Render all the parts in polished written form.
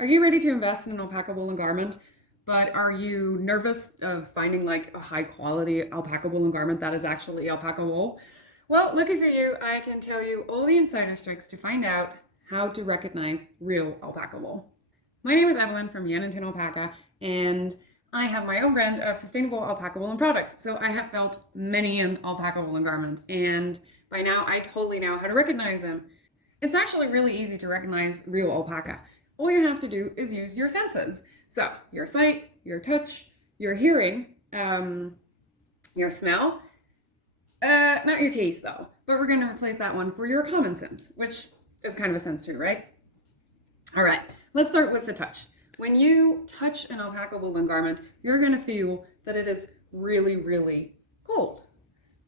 Are you ready to invest in an alpaca woolen garment? But are you nervous of finding like a high quality alpaca woolen garment that is actually alpaca wool? Well, lucky for you, I can tell you all the insider tricks to find out how to recognize real alpaca wool. My name is Evelyn from Yen and Tin Alpaca, and I have my own brand of sustainable alpaca woolen products. So I have felt many an alpaca woolen garment, and by now I totally know how to recognize them. It's actually really easy to recognize real alpaca. All you have to do is use your senses. So, your sight, your touch, your hearing, your smell, not your taste though, but we're going to replace that one for your common sense, which is kind of a sense too, right? All right, let's start with the touch. When you touch an alpaca woolen garment, you're going to feel that it is really, really cold,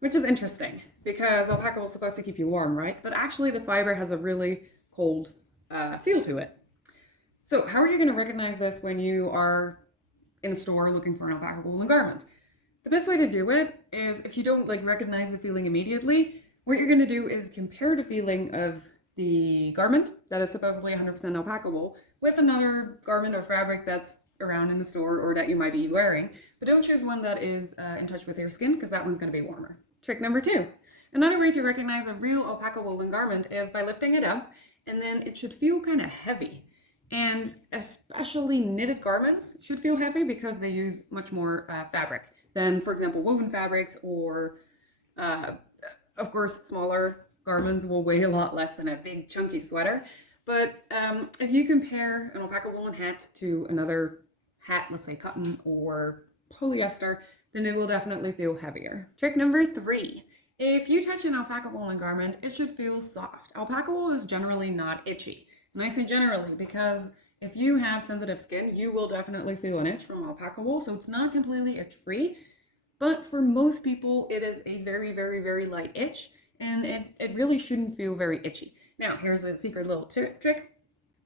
which is interesting because alpaca was supposed to keep you warm, right? But actually, the fiber has a really cold feel to it. So, how are you going to recognize this when you are in a store looking for an alpaca woolen garment? The best way to do it is if you don't like recognize the feeling immediately, what you're going to do is compare the feeling of the garment that is supposedly 100% alpaca wool with another garment or fabric that's around in the store or that you might be wearing. But don't choose one that is in touch with your skin because that one's going to be warmer. Trick number 2. Another way to recognize a real alpaca woolen garment is by lifting it up, and then it should feel kind of heavy. And especially knitted garments should feel heavy because they use much more fabric than, for example, woven fabrics or, uh, of course, smaller garments will weigh a lot less than a big chunky sweater. But if you compare an alpaca woolen hat to another hat, let's say cotton or polyester, then it will definitely feel heavier. Trick number 3. If you touch an alpaca woolen garment, it should feel soft. Alpaca wool is generally not itchy. And I say generally because if you have sensitive skin, you will definitely feel an itch from alpaca wool. So it's not completely itch free, but for most people, it is a very, very, very light itch, and it really shouldn't feel very itchy. Now, here's a secret little trick.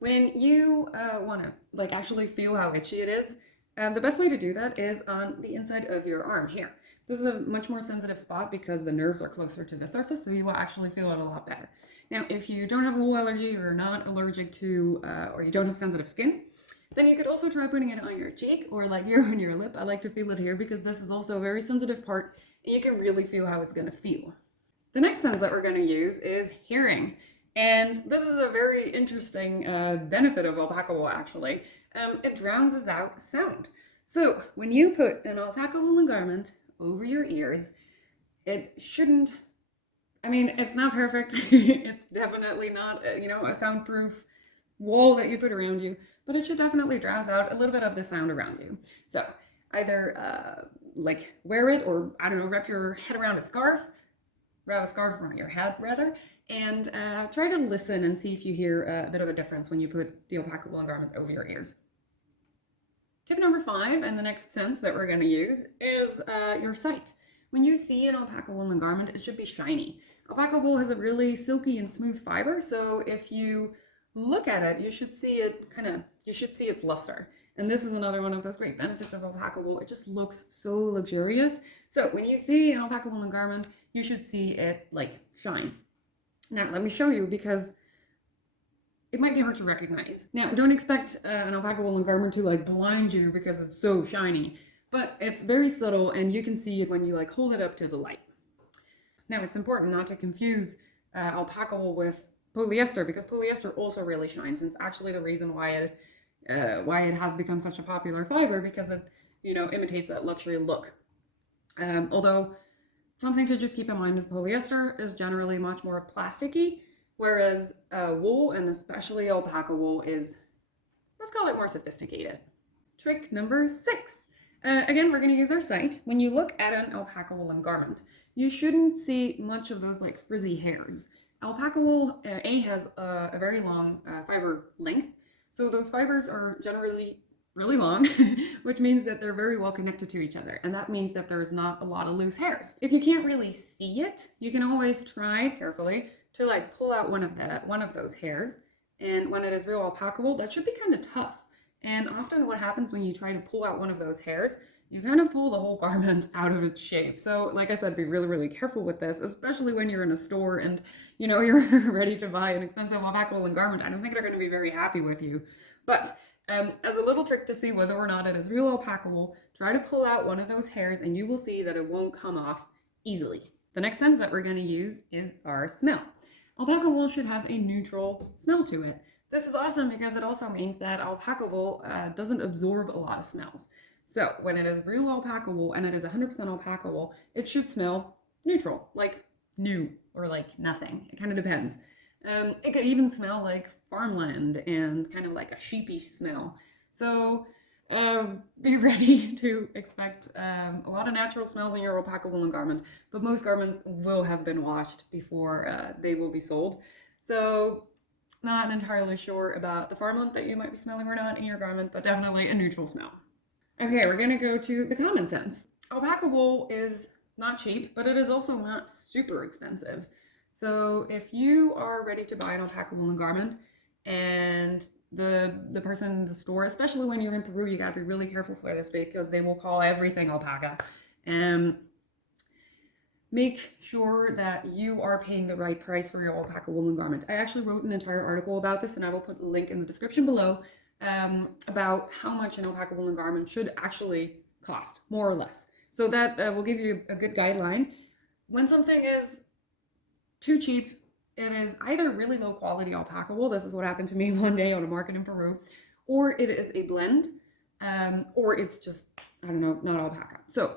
When you want to like actually feel how itchy it is, the best way to do that is on the inside of your arm here. This is a much more sensitive spot because the nerves are closer to the surface, so you will actually feel it a lot better. Now, if you don't have a wool allergy or are not allergic to, or you don't have sensitive skin, then you could also try putting it on your cheek or like here on your lip. I like to feel it here because this is also a very sensitive part and you can really feel how it's going to feel. The next sense that we're going to use is hearing. And this is a very interesting benefit of alpaca wool actually. It drowns out sound. So when you put an alpaca woolen garment over your ears, it shouldn't, I mean, it's not perfect. It's definitely not, a soundproof wall that you put around you, but it should definitely drowse out a little bit of the sound around you. So either like wear it or, I don't know, wrap your head around a scarf, wrap a scarf around your head rather, and try to listen and see if you hear a bit of a difference when you put the alpaca woolen garment over your ears. Tip number 5, and the next sense that we're going to use, is your sight. When you see an alpaca woolen garment, it should be shiny. Alpaca wool has a really silky and smooth fiber, so if you look at it, you should see its luster. And this is another one of those great benefits of alpaca wool. It just looks so luxurious. So when you see an alpaca woolen garment, you should see it like shine. Now let me show you because it might be hard to recognize. Now don't expect an alpaca woolen garment to like blind you because it's so shiny, but it's very subtle and you can see it when you like hold it up to the light. Now it's important not to confuse alpaca wool with polyester because polyester also really shines. And it's actually the reason why it has become such a popular fiber because it imitates that luxury look. Although something to just keep in mind is polyester is generally much more plasticky, whereas wool and especially alpaca wool is, let's call it, more sophisticated. Trick number 6. Again, we're going to use our sight. When you look at an alpaca woolen garment, you shouldn't see much of those like frizzy hairs. Alpaca wool has a very long fiber length, so those fibers are generally really long, which means that they're very well connected to each other, and that means that there's not a lot of loose hairs. If you can't really see it, you can always try carefully to like pull out one of those hairs, and when it is real alpaca wool, that should be kind of tough. And often what happens when you try to pull out one of those hairs, you kind of pull the whole garment out of its shape. So like I said, be really, really careful with this, especially when you're in a store and you're ready to buy an expensive alpaca woolen garment. I don't think they're going to be very happy with you. But As a little trick to see whether or not it is real alpaca wool, try to pull out one of those hairs and you will see that it won't come off easily. The next sense that we're going to use is our smell. Alpaca wool should have a neutral smell to it. This is awesome because it also means that alpaca wool doesn't absorb a lot of smells. So when it is real alpaca wool and it is 100% alpaca wool, it should smell neutral, like new or like nothing. It kind of depends. It could even smell like farmland and kind of like a sheepy smell. So be ready to expect a lot of natural smells in your alpaca woolen garment, but most garments will have been washed before they will be sold. So not entirely sure about the farmland that you might be smelling or not in your garment, but definitely a neutral smell. Okay, we're gonna go to the common sense. Alpaca wool is not cheap, but it is also not super expensive. So if you are ready to buy an alpaca woolen garment and the person in the store, especially when you're in Peru, you gotta be really careful for this because they will call everything alpaca. Make sure that you are paying the right price for your alpaca woolen garment. I actually wrote an entire article about this and I will put a link in the description below about how much an alpaca woolen garment should actually cost, more or less. So that will give you a good guideline. When something is too cheap, it is either really low quality alpaca wool, this is what happened to me one day on a market in Peru, or it is a blend, or it's just, I don't know, not alpaca. So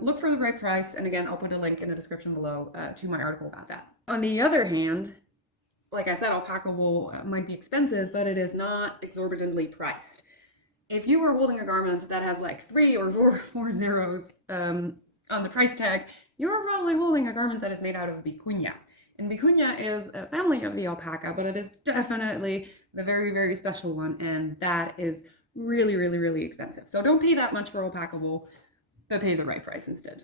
look for the right price, and again, I'll put a link in the description below to my article about that. On the other hand, like I said, alpaca wool might be expensive, but it is not exorbitantly priced. If you are holding a garment that has like 3 or 4 zeros on the price tag, you're probably holding a garment that is made out of vicuña. And vicuña is a family of the alpaca, but it is definitely the very, very special one, and that is really, really, really expensive. So don't pay that much for alpaca wool, but pay the right price instead.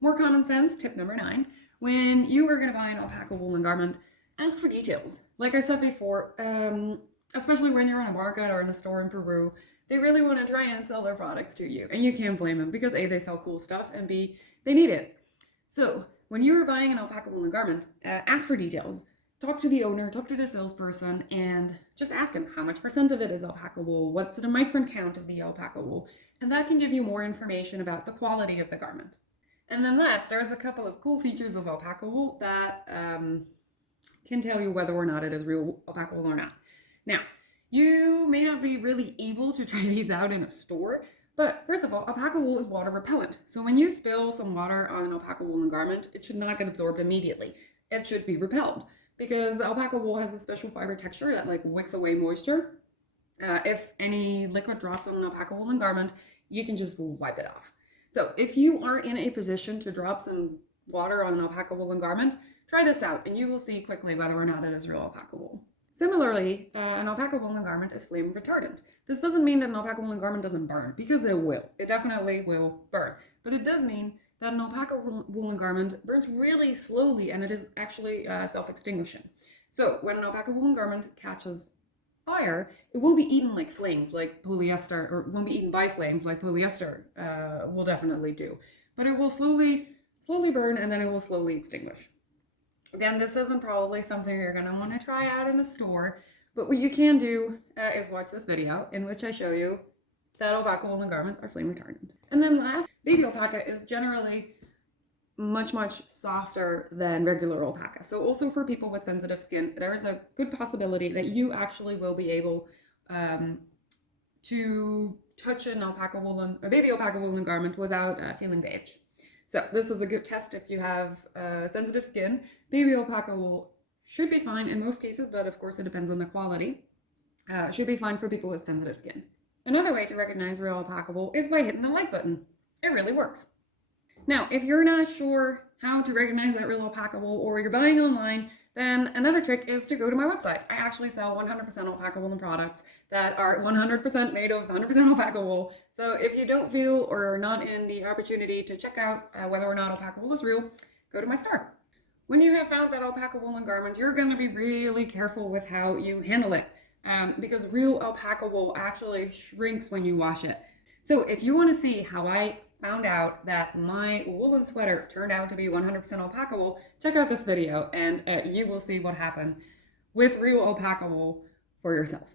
More common sense, tip number 9. When you are going to buy an alpaca woolen garment, ask for details. Like I said before, especially when you're in a market or in a store in Peru, they really want to try and sell their products to you. And you can't blame them because A, they sell cool stuff, and B, they need it. So when you're buying an alpaca woolen garment, ask for details. Talk to the owner, talk to the salesperson, and just ask him how much % of it is alpaca wool, what's the micron count of the alpaca wool, and that can give you more information about the quality of the garment. And then last, there's a couple of cool features of alpaca wool that can tell you whether or not it is real alpaca wool or not. Now, you may not be really able to try these out in a store, but first of all, alpaca wool is water repellent. So when you spill some water on an alpaca woolen garment, it should not get absorbed immediately. It should be repelled because alpaca wool has a special fiber texture that like wicks away moisture. If any liquid drops on an alpaca woolen garment, you can just wipe it off. So if you are in a position to drop some water on an alpaca woolen garment, try this out and you will see quickly whether or not it is real alpaca wool. Similarly, an alpaca woolen garment is flame retardant. This doesn't mean that an alpaca woolen garment doesn't burn, because it will. It definitely will burn. But it does mean that an alpaca woolen garment burns really slowly and it is actually self-extinguishing. So when an alpaca woolen garment catches fire, it won't be eaten like flames, like polyester, or won't be eaten by flames like polyester will definitely do. But it will slowly burn and then it will slowly extinguish. Again, this isn't probably something you're going to want to try out in a store, but what you can do is watch this video in which I show you that alpaca woolen garments are flame retardant. And then last, baby alpaca is generally much, much softer than regular alpaca. So also for people with sensitive skin, there is a good possibility that you actually will be able to touch a baby alpaca woolen garment without feeling the itch. So this is a good test if you have sensitive skin. Baby alpaca wool should be fine in most cases, but of course it depends on the quality. Should be fine for people with sensitive skin. Another way to recognize real alpaca wool is by hitting the like button. It really works. Now, if you're not sure how to recognize that real alpaca wool or you're buying online, then another trick is to go to my website. I actually sell 100% alpaca woolen products that are 100% made of 100% alpaca wool. So if you don't feel or are not in the opportunity to check out whether or not alpaca wool is real, go to my store. When you have found that alpaca woolen garment, you're going to be really careful with how you handle it because real alpaca wool actually shrinks when you wash it. So if you want to see how I found out that my woolen sweater turned out to be 100% alpaca wool, check out this video and you will see what happened with real alpaca wool for yourself.